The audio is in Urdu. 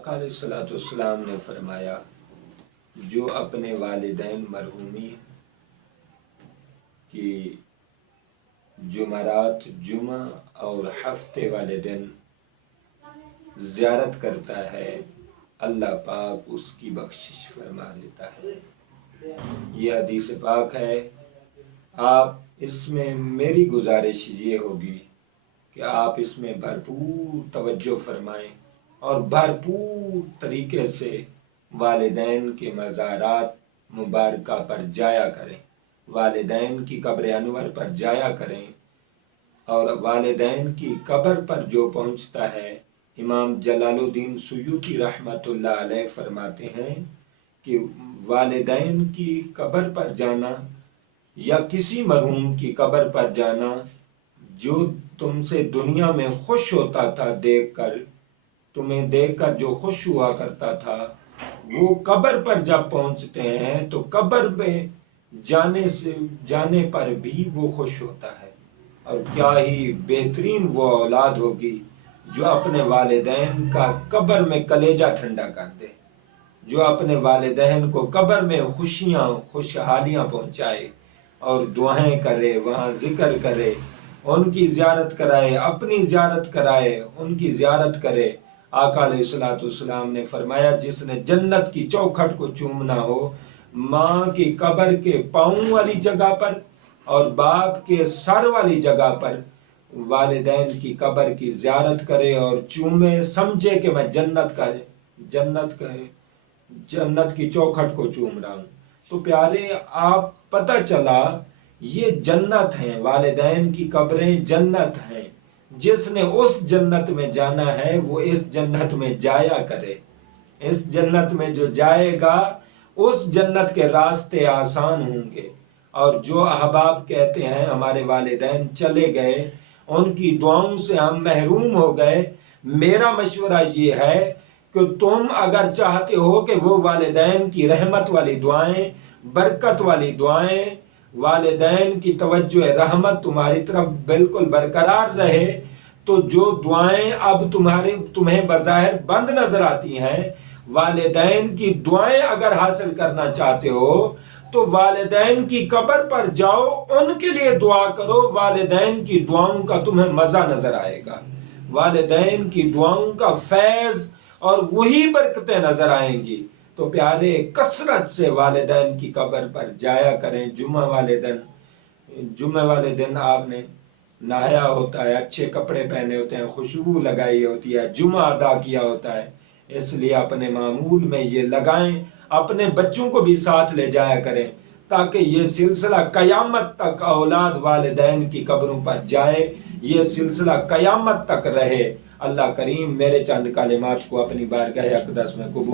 آقا علیہ الصلوۃ والسلام نے فرمایا جو اپنے والدین مرحومی کی جمعرات جمعہ اور ہفتے والے دن زیارت کرتا ہے اللہ پاک اس کی بخشش فرما دیتا ہے۔ یہ حدیث پاک ہے۔ آپ اس میں میری گزارش یہ ہوگی کہ آپ اس میں بھرپور توجہ فرمائیں اور بھرپور طریقے سے والدین کے مزارات مبارکہ پر جایا کریں، والدین کی قبر انور پر جایا کریں، اور والدین کی قبر پر جو پہنچتا ہے، امام جلال الدین سیوطی رحمۃ اللہ علیہ فرماتے ہیں کہ والدین کی قبر پر جانا یا کسی مرحوم کی قبر پر جانا جو تم سے دنیا میں خوش ہوتا تھا دیکھ کر، تمہیں دیکھ کر جو خوش ہوا کرتا تھا، وہ قبر پر جب پہنچتے ہیں تو قبر میں جانے پر بھی وہ خوش ہوتا ہے۔ اور کیا ہی بہترین وہ اولاد ہوگی جو اپنے والدین کا قبر میں کلیجہ ٹھنڈا کر دے، جو اپنے والدین کو قبر میں خوشیاں خوشحالیاں پہنچائے اور دعائیں کرے، وہاں ذکر کرے، ان کی زیارت کرائے، اپنی زیارت کرائے، ان کی زیارت کرے۔ آقا علیہ الصلوۃ والسلام نے فرمایا جس نے جنت کی چوکھٹ کو چومنا ہو، ماں کی قبر کے پاؤں والی جگہ پر اور باپ کے سر والی جگہ پر والدین کی قبر کی زیارت کرے اور چومے، سمجھے کہ میں جنت کی چوکھٹ کو چوم رہا ہوں۔ تو پیارے، آپ پتہ چلا یہ جنت ہیں، والدین کی قبریں جنت ہیں۔ جس نے اس جنت میں جانا ہے وہ اس جنت میں جایا کرے۔ اس جنت میں جو جائے گا اس جنت کے راستے آسان ہوں گے۔ اور جو احباب کہتے ہیں ہمارے والدین چلے گئے، ان کی دعاؤں سے ہم محروم ہو گئے، میرا مشورہ یہ ہے کہ تم اگر چاہتے ہو کہ وہ والدین کی رحمت والی دعائیں، برکت والی دعائیں، والدین کی توجہ رحمت تمہاری طرف بالکل برقرار رہے، تو جو دعائیں اب تمہیں بظاہر بند نظر آتی ہیں، والدین کی دعائیں اگر حاصل کرنا چاہتے ہو تو والدین کی قبر پر جاؤ، ان کے لیے دعا کرو، والدین کی دعاؤں کا تمہیں مزہ نظر آئے گا، والدین کی دعاؤں کا فیض اور وہی برکتیں نظر آئیں گی۔ تو پیارے، کثرت سے والدین کی قبر پر جایا کریں۔ جمعہ والے دن آپ نے نہایا ہوتا ہے، اچھے کپڑے پہنے ہوتے ہیں، خوشبو لگائی ہوتی ہے، جمعہ ادا کیا ہوتا ہے، اس لیے اپنے معمول میں یہ لگائیں، اپنے بچوں کو بھی ساتھ لے جایا کریں تاکہ یہ سلسلہ قیامت تک اولاد والدین کی قبروں پر جائے، یہ سلسلہ قیامت تک رہے۔ اللہ کریم میرے چند کلمات کو اپنی بارگاہ اقدس میں قبول